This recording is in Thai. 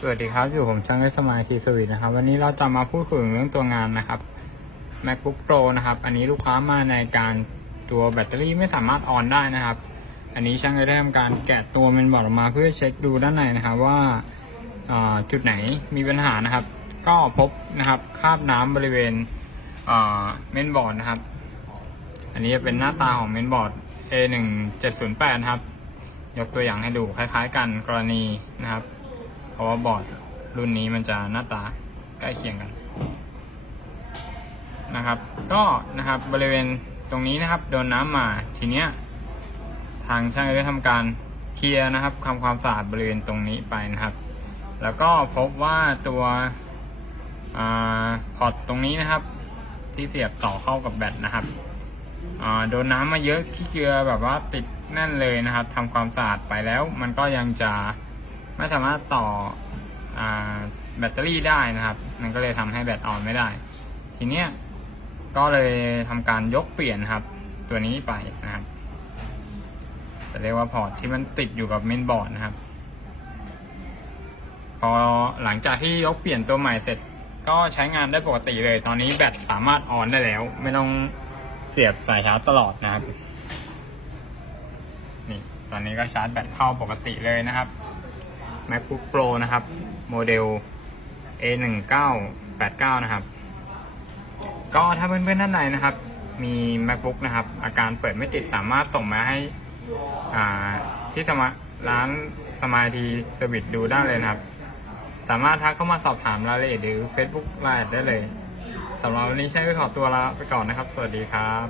สวัสดีครับอยู่ผมช่างได้สมาธิสวิตนะครับ วันนี้เราจะมาพูดคุยถึงเรื่องตัวงานนะครับ MacBook Pro นะครับ อันนี้ลูกค้ามาในการตัวแบตเตอรี่ไม่สามารถออนได้นะครับ อันนี้ช่างได้ทำการแกะตัวเมนบอร์ดออกมาเพื่อเช็คดูด้านในนะครับว่าจุดไหนมีปัญหานะครับ ก็พบนะครับคราบน้ำบริเวณเมนบอร์ดนะครับ อันนี้จะเป็นหน้าตาของเมนบอร์ด A1708 นะครับ ยกตัวอย่างให้ดูคล้ายๆกันกรณีนะครับ เพราะว่าบอร์ดรุ่นนี้มันจะหน้าตาใกล้เคียงกันนะครับ ก็นะครับบริเวณตรงนี้นะครับ โดนน้ำมาทีเนี้ยทางช่างได้ทำการเคลียร์นะครับทำความสะอาดบริเวณตรงนี้ไปนะครับ แล้วก็พบว่าตัวอพอร์ตตรงนี้นะครับ ที่เสียบต่อเข้ากับแบตนะครับโดนน้ำมาเยอะขี้เกลือแบบว่าติดแน่นเลยนะครับทำความสะอาดไปแล้ว มันก็ยังจะ ไม่สามารถต่ออแบตเตอรี่ได้นะครับ มันก็เลยทำให้แบตออนไม่ได้ ทีเนี้ยก็เลยทำการยกเปลี่ยนครับ ตัวนี้ไปนะครับจะเรียกว่าพอร์ตที่มันติดอยู่กับเมนบอร์ดนะครับ พอหลังจากที่ยกเปลี่ยนตัวใหม่เสร็จ ก็ใช้งานได้ปกติเลย ตอนนี้แบตสามารถออนได้แล้ว ไม่ต้องเสียบสายชาร์จตลอดนะครับ นี่ ตอนนี้ก็ชาร์จแบตเข้าปกติเลยนะครับ MacBook Pro นะครับ โมเดล A1989 นะครับ ก็ถ้าเพื่อนๆท่านใดนะครับ มี MacBook นะครับ อาการเปิดไม่ติดสามารถส่งมาให้ที่สมาร้านสมาธิเซอร์วิสดูได้เลยนะครับ สามารถทักเข้ามาสอบถามรายละเอียดหรือ Facebook ไลน์ได้เลยสำหรับวันนี้ใช้ไปขอตัวลาไปก่อนนะครับ สวัสดีครับ